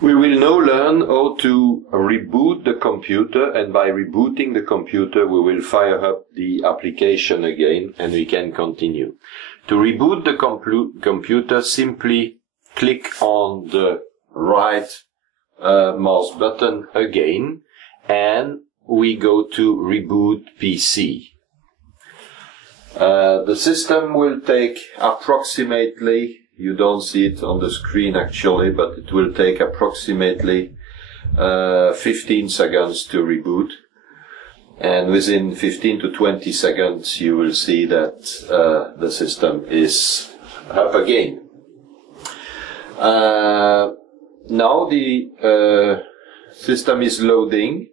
We will now learn how to reboot the computer, and by rebooting the computer we will fire up the application again and we can continue. To reboot the computer, simply click on the right mouse button again and we go to Reboot PC. The system will take approximately, you don't see it on the screen actually, but it will take approximately 15 seconds to reboot. And within 15 to 20 seconds you will see that the system is up again. Now the system is loading.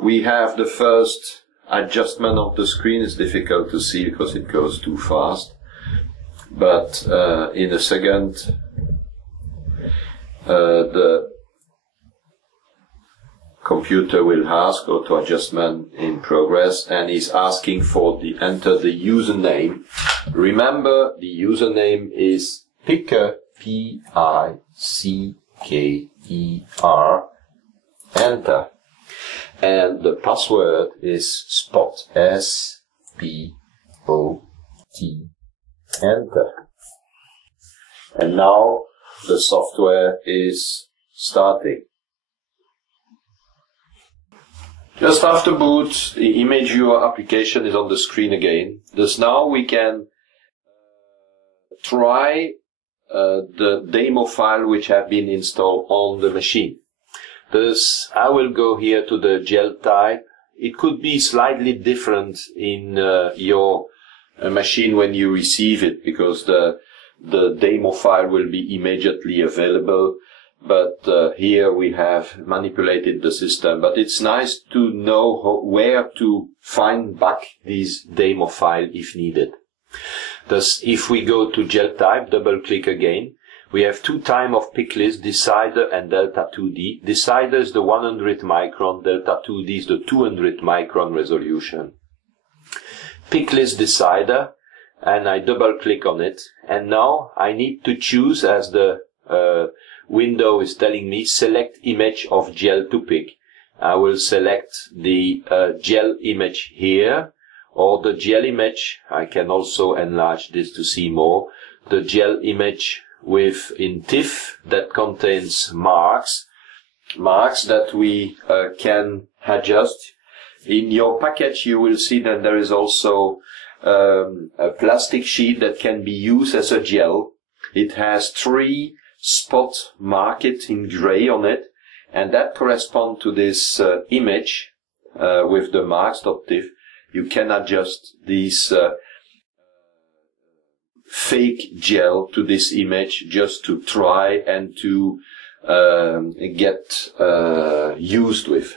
We have the first adjustment of the screen. Is difficult to see because it goes too fast. But in a second, the computer will ask go to adjustment in progress, and is asking for enter the username. Remember, the username is Picker, P-I-C-K-E-R. Enter. And the password is Spot, S-P-O-T. Enter. And now the software is starting. Just after boot, the image viewer application is on the screen again. Thus now we can try the demo file which have been installed on the machine. Thus I will go here to the gel type. It could be slightly different in your machine when you receive it, because the demo file will be immediately available. But here we have manipulated the system. But it's nice to know where to find back this demo file if needed. Thus, if we go to gel type, double click again, we have two types of pick list, decider and delta 2D. Decider is the 100 micron, delta 2D is the 200 micron resolution. Pick list decider, and I double click on it, and now I need to choose, as the window is telling me, select image of gel to pick. I will select the gel image here, or the gel image. I can also enlarge this to see more. The gel image in TIFF that contains marks that we can adjust. In your package you will see that there is also a plastic sheet that can be used as a gel. It has 3 spot marked in gray on it, and that correspond to this image with the marks.tif. You can adjust these fake gel to this image just to try and to get used with.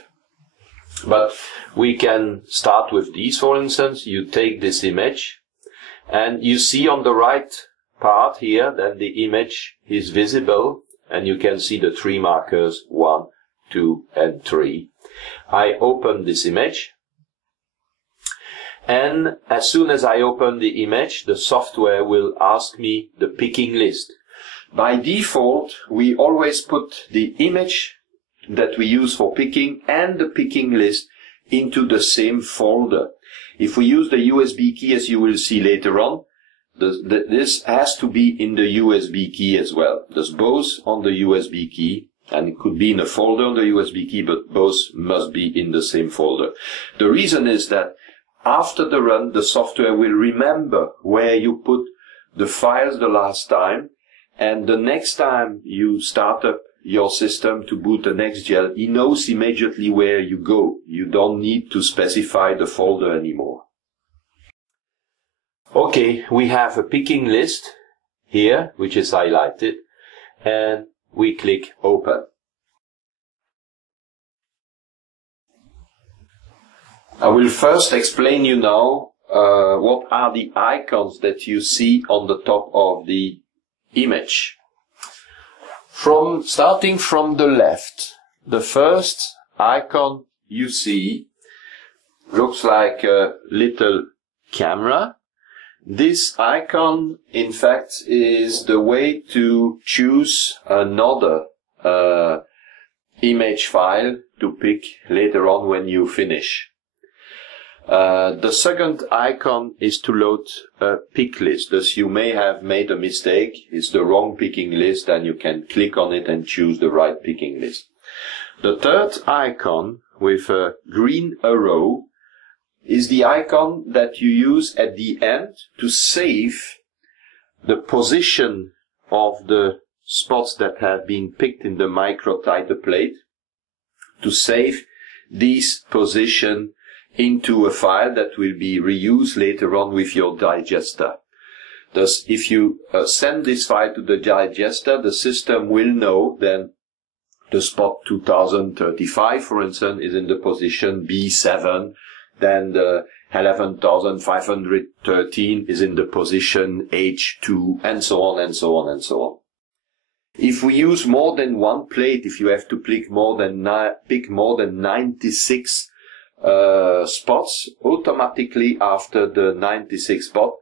But we can start with these, for instance. You take this image and you see on the right part here that the image is visible, and you can see the 3 markers, 1, 2 and 3. I open this image, and as soon as I open the image, the software will ask me the picking list. By default, we always put the image that we use for picking and the picking list into the same folder. If we use the USB key, as you will see later on, this has to be in the USB key as well. There's both on the USB key, and it could be in a folder on the USB key, but both must be in the same folder. The reason is that after the run, the software will remember where you put the files the last time, and the next time you start up your system to boot the next gel, it knows immediately where you go. You don't need to specify the folder anymore. Okay, we have a picking list here, which is highlighted, and we click Open. I will first explain you now what are the icons that you see on the top of the image. Starting from the left, the first icon you see looks like a little camera. This icon, in fact, is the way to choose another image file to pick later on when you finish. The second icon is to load a pick list. Thus you may have made a mistake, it's the wrong picking list, and you can click on it and choose the right picking list. The third icon with a green arrow is the icon that you use at the end to save the position of the spots that have been picked in the microtiter plate, to save this position into a file that will be reused later on with your digester. Thus, if you send this file to the digester, the system will know then the spot 2035, for instance, is in the position B7, then the 11,513 is in the position H2, and so on, and so on, and so on. If we use more than one plate, if you have to pick more than 96 spots, automatically after the 96 spot,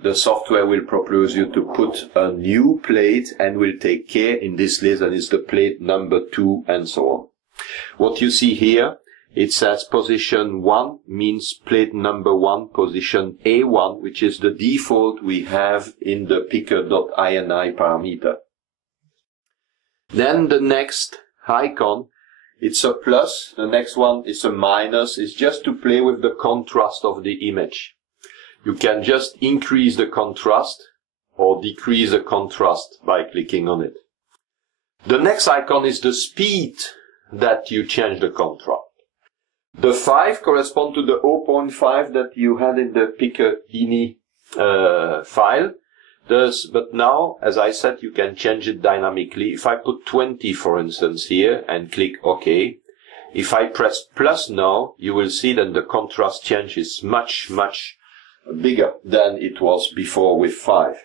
the software will propose you to put a new plate and will take care in this list, and it's the plate number 2 and so on. What you see here, it says position 1 means plate number 1, position A1, which is the default we have in the picker.ini parameter. Then the next icon, it's a plus, the next one is a minus, it's just to play with the contrast of the image. You can just increase the contrast or decrease the contrast by clicking on it. The next icon is the speed that you change the contrast. The 5 correspond to the 0.5 that you had in the picker.ini file. But now, as I said, you can change it dynamically. If I put 20, for instance, here and click OK, if I press plus now, you will see that the contrast change is much, much bigger than it was before with 5.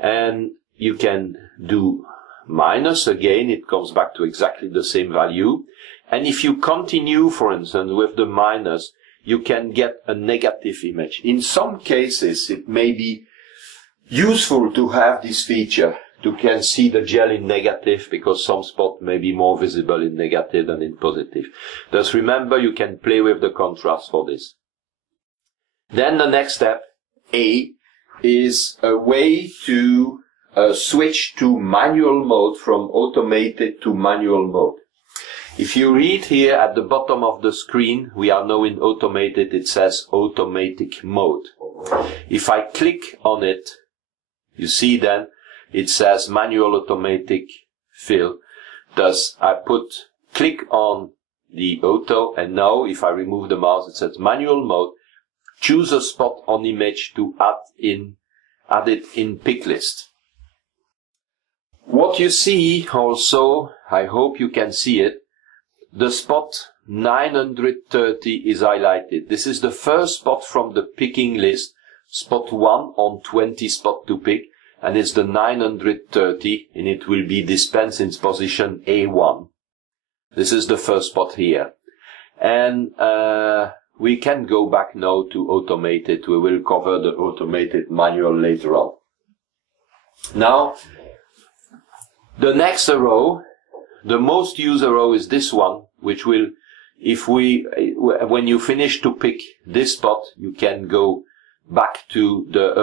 And you can do minus again, it comes back to exactly the same value. And if you continue, for instance, with the minus, you can get a negative image. In some cases, it may be useful to have this feature. You can see the gel in negative because some spot may be more visible in negative than in positive. Thus remember, you can play with the contrast for this. Then the next step, A, is a way to switch to manual mode from automated to manual mode. If you read here at the bottom of the screen, we are now in automated, it says automatic mode. If I click on it, you see then it says manual automatic fill. Thus I click on the auto, and now if I remove the mouse, it says manual mode. Choose a spot on image to add it in pick list. What you see also, I hope you can see it, the spot 930 is highlighted. This is the first spot from the picking list, spot 1 on 20 spot to pick, and it's the 930, and it will be dispensed in position A1. This is the first spot here. And we can go back now to automated. We will cover the automated manual later on. Now, the next arrow, the most used arrow is this one, which will, when you finish to pick this spot, you can go back to the,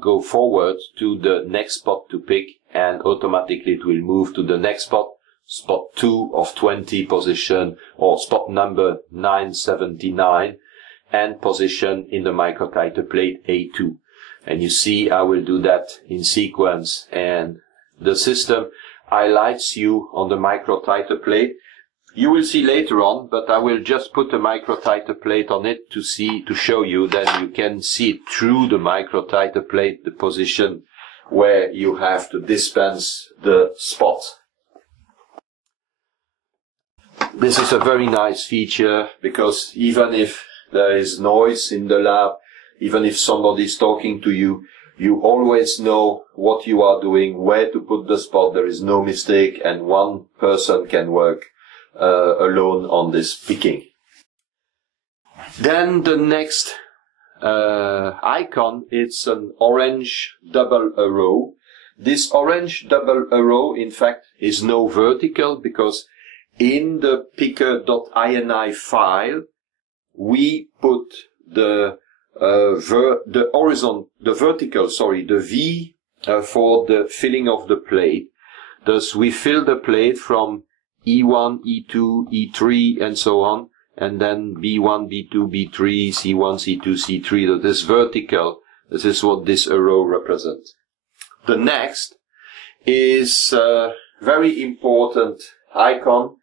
go forward to the next spot to pick, and automatically it will move to the next spot, spot 2 of 20 position, or spot number 979, and position in the microtiter plate A2. And you see I will do that in sequence, and the system highlights you on the microtiter plate. You will see later on, but I will just put a microtiter plate on it to show you that you can see it through the microtiter plate, the position where you have to dispense the spot. This is a very nice feature, because even if there is noise in the lab, even if somebody is talking to you, you always know what you are doing, where to put the spot. There is no mistake, and one person can work alone on this picking. Then the next icon, it's an orange double arrow. This orange double arrow, in fact, is no vertical, because in the picker.ini file, we put the V for the filling of the plate. Thus, we fill the plate from E1, E2, E3, and so on, and then B1, B2, B3, C1, C2, C3. So this vertical, this is what this arrow represents. The next is a very important icon.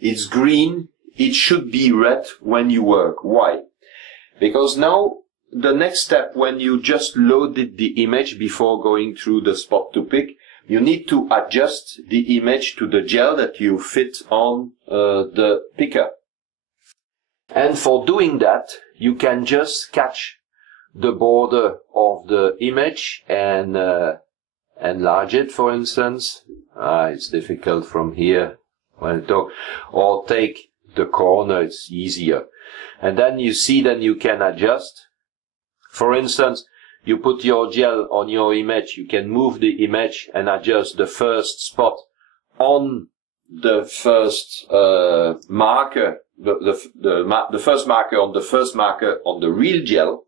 It's green. It should be red when you work. Why? Because now the next step, when you just loaded the image before going through the spot to pick, you need to adjust the image to the gel that you fit on the picker. And for doing that, you can just catch the border of the image and enlarge it, for instance. It's difficult from here. Or take the corner, it's easier. And then you see, then you can adjust. For instance, you put your gel on your image, you can move the image and adjust the first spot on the first marker, the first marker on the first marker on the real gel.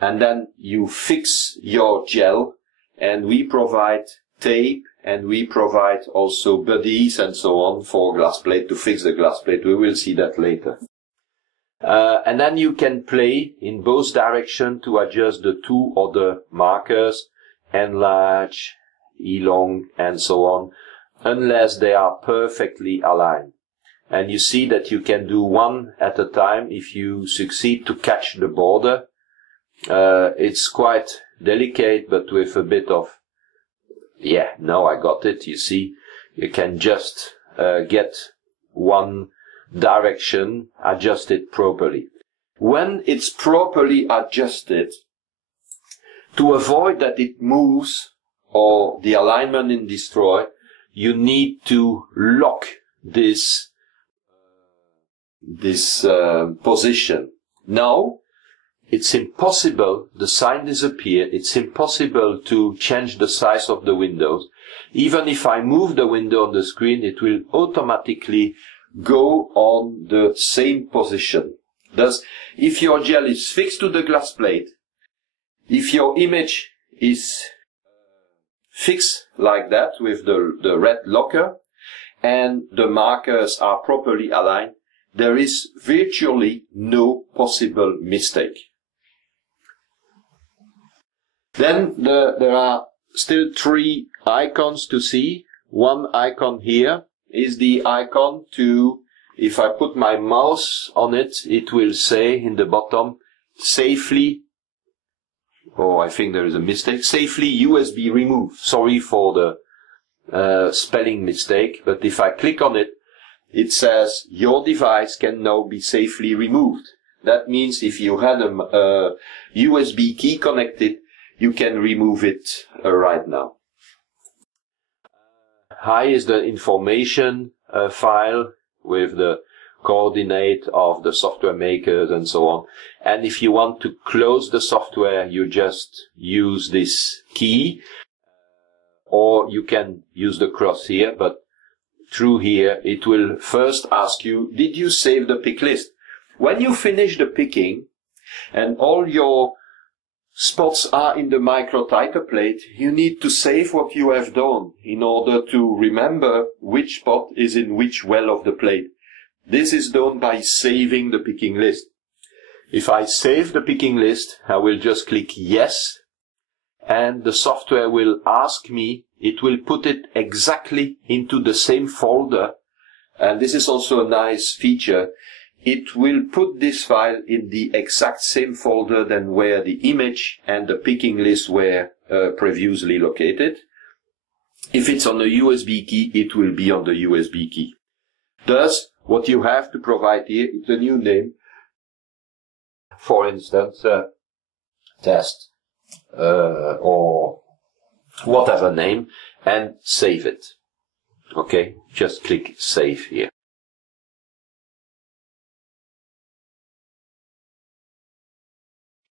And then you fix your gel, and we provide tape, and we provide also buddies and so on for glass plate to fix the glass plate. We will see that later. And then you can play in both directions to adjust the two other markers, enlarge, elong, and so on, unless they are perfectly aligned. And you see that you can do one at a time if you succeed to catch the border. It's quite delicate, but with a bit of, yeah, now I got it, you see. You can just get one direction, adjust it properly. When it's properly adjusted, to avoid that it moves or the alignment is destroyed, you need to lock this position. Now, it's impossible, the sign disappears, it's impossible to change the size of the windows. Even if I move the window on the screen, it will automatically go on the same position. Thus, if your gel is fixed to the glass plate, if your image is fixed like that with the red locker, and the markers are properly aligned, there is virtually no possible mistake. Then there are still three icons to see. One icon here is the icon to, if I put my mouse on it, it will say in the bottom, safely, oh, I think there is a mistake, safely USB remove. Sorry for the spelling mistake, but if I click on it, it says your device can now be safely removed. That means if you had a USB key connected, you can remove it right now. Hi is the information file with the coordinate of the software makers and so on. And if you want to close the software, you just use this key, or you can use the cross here, but through here it will first ask you, did you save the pick list? When you finish the picking and all your spots are in the microtyper plate, you need to save what you have done in order to remember which spot is in which well of the plate. This is done by saving the picking list. If I save the picking list, I will just click yes, and the software will ask me, it will put it exactly into the same folder, and this is also a nice feature. It will put this file in the exact same folder than where the image and the picking list were previously located. If it's on a USB key, it will be on the USB key. Thus, what you have to provide here is a new name. For instance, test or whatever name, and save it. Okay, just click save here.